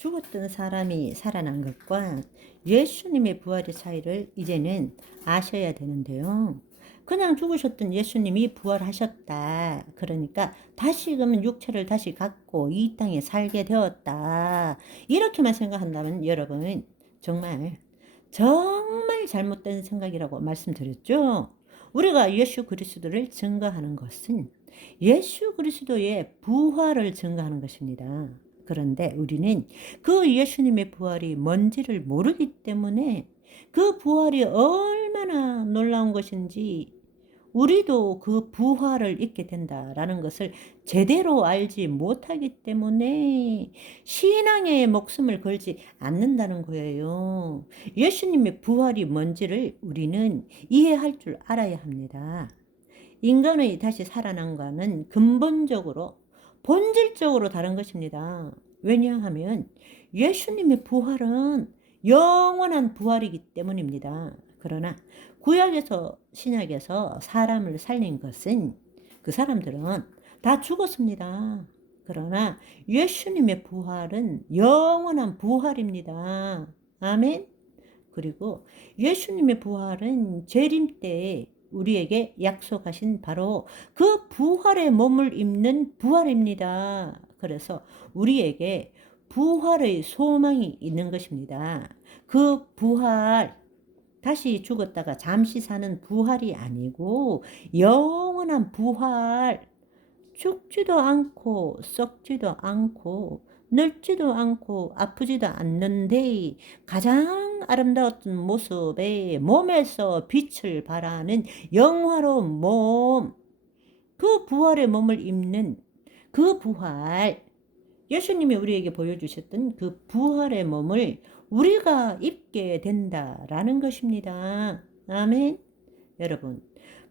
죽었던 사람이 살아난 것과 예수님의 부활의 차이를 이제는 아셔야 되는데요. 그냥 죽으셨던 예수님이 부활하셨다. 그러니까 다시금 육체를 다시 갖고 이 땅에 살게 되었다. 이렇게만 생각한다면 여러분 정말 잘못된 생각이라고 말씀드렸죠. 우리가 예수 그리스도를 증거하는 것은 예수 그리스도의 부활을 증거하는 것입니다. 그런데 우리는 그 예수님의 부활이 뭔지를 모르기 때문에 그 부활이 얼마나 놀라운 것인지 우리도 그 부활을 잊게 된다라는 것을 제대로 알지 못하기 때문에 신앙에 목숨을 걸지 않는다는 거예요. 예수님의 부활이 뭔지를 우리는 이해할 줄 알아야 합니다. 인간의 다시 살아난 것은 근본적으로 본질적으로 다른 것입니다. 왜냐하면 예수님의 부활은 영원한 부활이기 때문입니다. 그러나 구약에서 신약에서 사람을 살린 것은 그 사람들은 다 죽었습니다. 그러나 예수님의 부활은 영원한 부활입니다. 아멘. 그리고 예수님의 부활은 재림 때에 우리에게 약속하신 바로 그 부활의 몸을 입는 부활입니다. 그래서 우리에게 부활의 소망이 있는 것입니다. 그 부활, 다시 죽었다가 잠시 사는 부활이 아니고 영원한 부활, 죽지도 않고 썩지도 않고 늙지도 않고 아프지도 않는데 가장 아름다웠던 모습에 몸에서 빛을 발하는 영화로운 몸, 그 부활의 몸을 입는 그 부활, 예수님이 우리에게 보여주셨던 그 부활의 몸을 우리가 입게 된다라는 것입니다. 아멘. 여러분,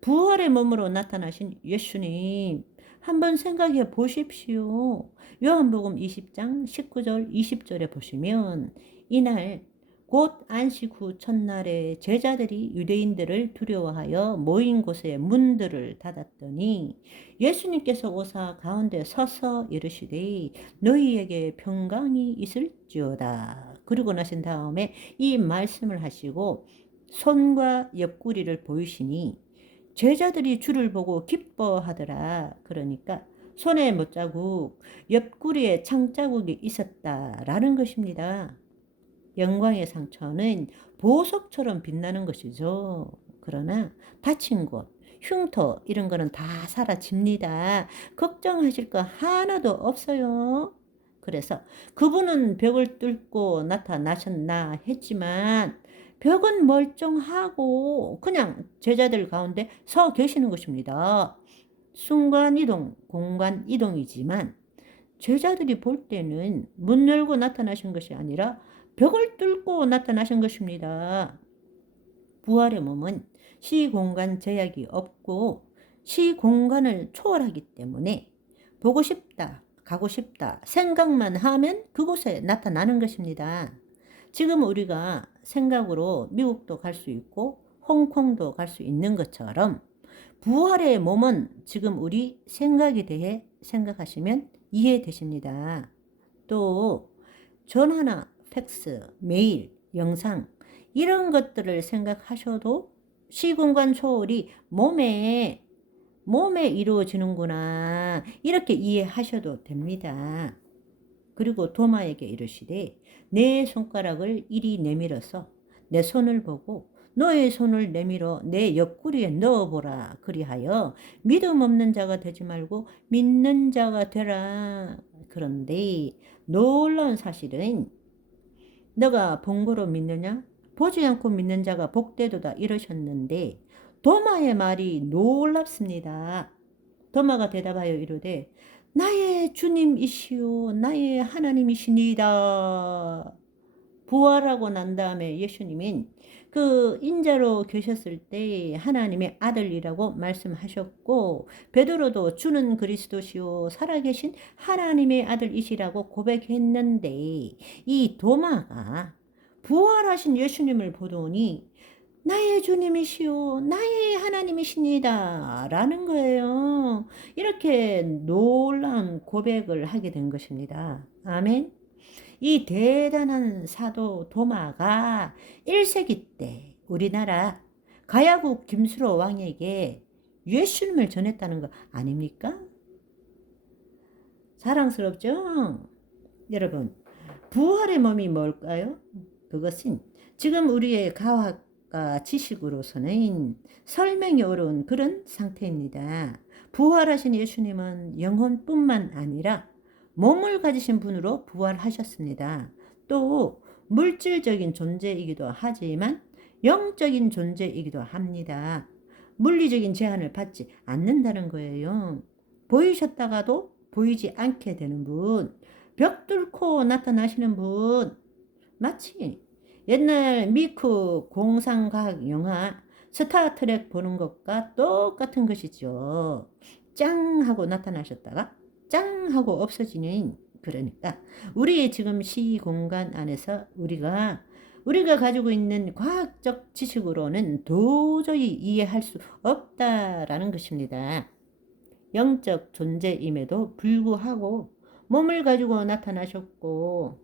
부활의 몸으로 나타나신 예수님 한번 생각해 보십시오. 요한복음 20장 19절 20절에 보시면 이날 곧 안식 후 첫날에 제자들이 유대인들을 두려워하여 모인 곳에 문들을 닫았더니 예수님께서 오사 가운데 서서 이르시되 너희에게 평강이 있을지어다. 그러고 나신 다음에 이 말씀을 하시고 손과 옆구리를 보이시니 제자들이 주를 보고 기뻐하더라. 그러니까 손에 못자국, 옆구리에 창자국이 있었다라는 것입니다. 영광의 상처는 보석처럼 빛나는 것이죠. 그러나 다친 곳, 흉터 이런 거는 다 사라집니다. 걱정하실 거 하나도 없어요. 그래서 그분은 벽을 뚫고 나타나셨나 했지만 벽은 멀쩡하고 그냥 제자들 가운데 서 계시는 것입니다. 순간이동, 공간이동이지만 제자들이 볼 때는 문 열고 나타나신 것이 아니라 벽을 뚫고 나타나신 것입니다. 부활의 몸은 시공간 제약이 없고 시공간을 초월하기 때문에 보고 싶다, 가고 싶다 생각만 하면 그곳에 나타나는 것입니다. 지금 우리가 생각으로 미국도 갈 수 있고 홍콩도 갈 수 있는 것처럼 부활의 몸은 지금 우리 생각에 대해 생각하시면 이해되십니다. 또 전화나 팩스, 메일, 영상 이런 것들을 생각하셔도 시공간 초월이 몸에 이루어지는구나 이렇게 이해하셔도 됩니다. 그리고 도마에게 이르시되 내 손가락을 이리 내밀어서 내 손을 보고 너의 손을 내밀어 내 옆구리에 넣어보라. 그리하여 믿음 없는 자가 되지 말고 믿는 자가 되라. 그런데 놀라운 사실은 너가 본 거로 믿느냐? 보지 않고 믿는 자가 복되도다 이러셨는데 도마의 말이 놀랍습니다. 도마가 대답하여 이르되 나의 주님이시오 나의 하나님이시니이다. 부활하고 난 다음에 예수님은 그 인자로 계셨을 때 하나님의 아들이라고 말씀하셨고 베드로도 주는 그리스도시요 살아계신 하나님의 아들이시라고 고백했는데 이 도마가 부활하신 예수님을 보더니 나의 주님이시오 나의 하나님이십니다 라는 거예요. 이렇게 놀라운 고백을 하게 된 것입니다. 아멘. 이 대단한 사도 도마가 1세기 때 우리나라 가야국 김수로 왕에게 예수님을 전했다는 거 아닙니까? 자랑스럽죠? 여러분, 부활의 몸이 뭘까요? 그것은 지금 우리의 과학과 지식으로서는 설명이 어려운 그런 상태입니다. 부활하신 예수님은 영혼뿐만 아니라 몸을 가지신 분으로 부활하셨습니다. 또 물질적인 존재이기도 하지만 영적인 존재이기도 합니다. 물리적인 제한을 받지 않는다는 거예요. 보이셨다가도 보이지 않게 되는 분, 벽 뚫고 나타나시는 분, 마치 옛날 미크 공상과학 영화 스타트랙 보는 것과 똑같은 것이죠. 짱 하고 나타나셨다가 짱 하고 없어지는, 그러니까 우리의 지금 시공간 안에서 우리가 가지고 있는 과학적 지식으로는 도저히 이해할 수 없다라는 것입니다. 영적 존재임에도 불구하고 몸을 가지고 나타나셨고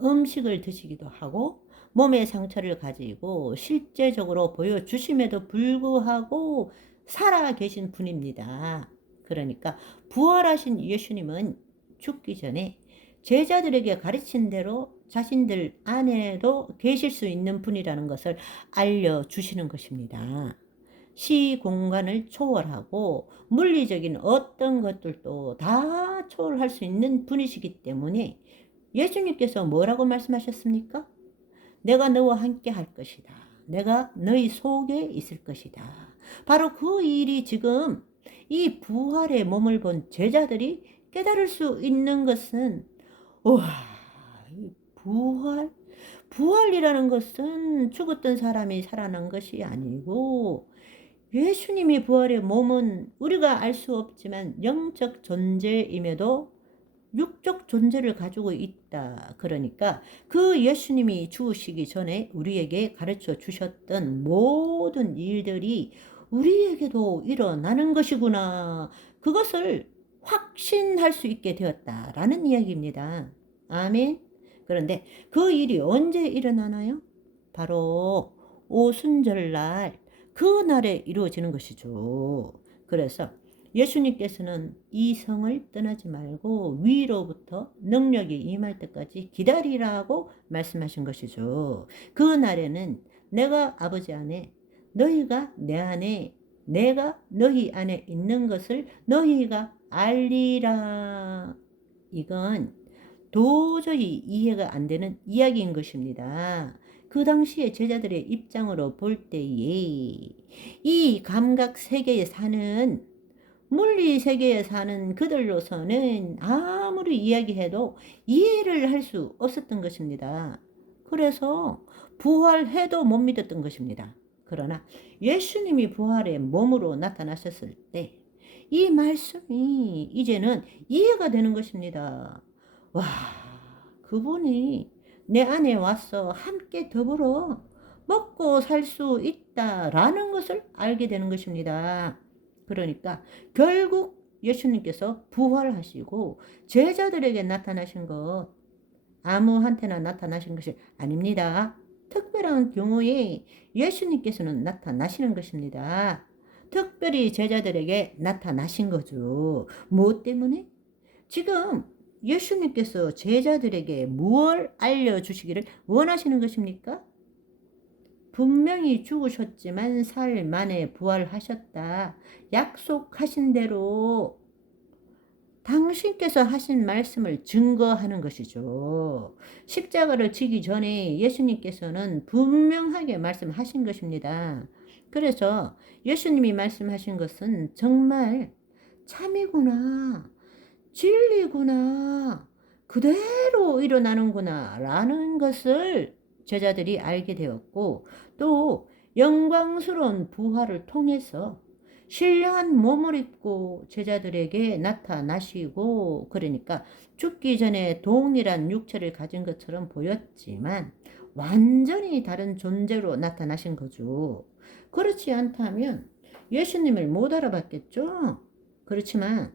음식을 드시기도 하고 몸에 상처를 가지고 실제적으로 보여주심에도 불구하고 살아 계신 분입니다. 그러니까 부활하신 예수님은 죽기 전에 제자들에게 가르친 대로 자신들 안에도 계실 수 있는 분이라는 것을 알려주시는 것입니다. 시공간을 초월하고 물리적인 어떤 것들도 다 초월할 수 있는 분이시기 때문에 예수님께서 뭐라고 말씀하셨습니까? 내가 너와 함께 할 것이다. 내가 너희 속에 있을 것이다. 바로 그 일이 지금 이 부활의 몸을 본 제자들이 깨달을 수 있는 것은, 와, 부활이라는 것은 죽었던 사람이 살아난 것이 아니고 예수님이 부활의 몸은 우리가 알 수 없지만 영적 존재임에도 육적 존재를 가지고 있다. 그러니까 그 예수님이 죽으시기 전에 우리에게 가르쳐 주셨던 모든 일들이 우리에게도 일어나는 것이구나. 그것을 확신할 수 있게 되었다라는 이야기입니다. 아멘. 그런데 그 일이 언제 일어나나요? 바로 오순절날, 그 날에 이루어지는 것이죠. 그래서 예수님께서는 이 성을 떠나지 말고 위로부터 능력이 임할 때까지 기다리라고 말씀하신 것이죠. 그 날에는 내가 아버지 안에, 너희가 내 안에, 내가 너희 안에 있는 것을 너희가 알리라. 이건 도저히 이해가 안 되는 이야기인 것입니다. 그 당시에 제자들의 입장으로 볼 때에 이 감각 세계에 사는, 물리 세계에 사는 그들로서는 아무리 이야기해도 이해를 할 수 없었던 것입니다. 그래서 부활해도 못 믿었던 것입니다. 그러나 예수님이 부활의 몸으로 나타나셨을 때 이 말씀이 이제는 이해가 되는 것입니다. 와, 그분이 내 안에 와서 함께 더불어 먹고 살 수 있다라는 것을 알게 되는 것입니다. 그러니까 결국 예수님께서 부활하시고 제자들에게 나타나신 것, 아무한테나 나타나신 것이 아닙니다. 특별한 경우에 예수님께서는 나타나시는 것입니다. 특별히 제자들에게 나타나신 거죠. 무엇 때문에? 지금 예수님께서 제자들에게 무엇을 알려주시기를 원하시는 것입니까? 분명히 죽으셨지만 사흘 만에 부활하셨다. 약속하신 대로 당신께서 하신 말씀을 증거하는 것이죠. 십자가를 지기 전에 예수님께서는 분명하게 말씀하신 것입니다. 그래서 예수님이 말씀하신 것은 정말 참이구나, 진리구나, 그대로 일어나는구나 라는 것을 제자들이 알게 되었고, 또 영광스러운 부활을 통해서 신령한 몸을 입고 제자들에게 나타나시고, 그러니까 죽기 전에 동일한 육체를 가진 것처럼 보였지만 완전히 다른 존재로 나타나신 거죠. 그렇지 않다면 예수님을 못 알아봤겠죠. 그렇지만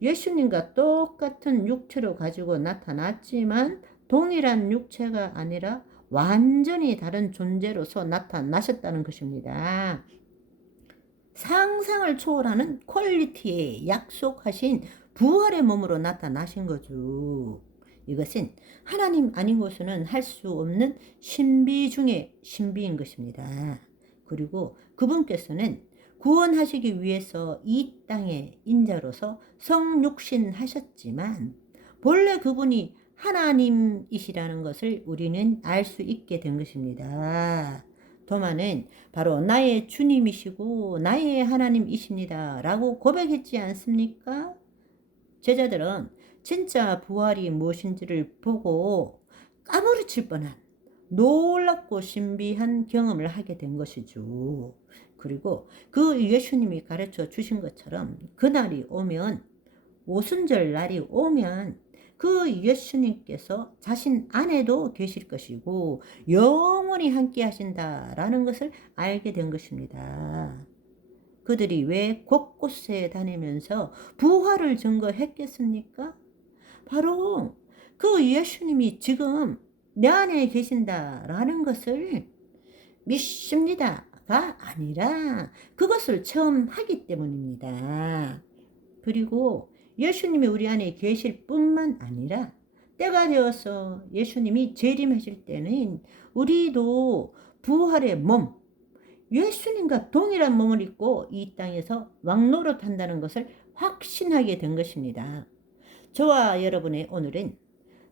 예수님과 똑같은 육체로 가지고 나타났지만 동일한 육체가 아니라 완전히 다른 존재로서 나타나셨다는 것입니다. 상상을 초월하는 퀄리티에 약속하신 부활의 몸으로 나타나신 거죠. 이것은 하나님 아니고서는 할 수 없는 신비 중의 신비인 것입니다. 그리고 그분께서는 구원하시기 위해서 이 땅의 인자로서 성육신 하셨지만 본래 그분이 하나님이시라는 것을 우리는 알 수 있게 된 것입니다. 도마는 바로 나의 주님이시고 나의 하나님이십니다 라고 고백했지 않습니까? 제자들은 진짜 부활이 무엇인지를 보고 까무러칠 뻔한 놀랍고 신비한 경험을 하게 된 것이죠. 그리고 그 예수님이 가르쳐 주신 것처럼 그날이 오면, 오순절 날이 오면 그 예수님께서 자신 안에도 계실 것이고 영원히 함께 하신다라는 것을 알게 된 것입니다. 그들이 왜 곳곳에 다니면서 부활을 증거했겠습니까? 바로 그 예수님이 지금 내 안에 계신다라는 것을 믿습니다가 아니라 그것을 체험하기 때문입니다. 그리고 예수님이 우리 안에 계실 뿐만 아니라 때가 되어서 예수님이 재림하실 때는 우리도 부활의 몸, 예수님과 동일한 몸을 입고 이 땅에서 왕노릇한다는 것을 확신하게 된 것입니다. 저와 여러분의 오늘은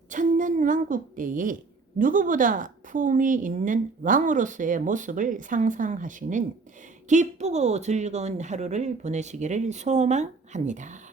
천년왕국 때에 누구보다 품이 있는 왕으로서의 모습을 상상하시는 기쁘고 즐거운 하루를 보내시기를 소망합니다.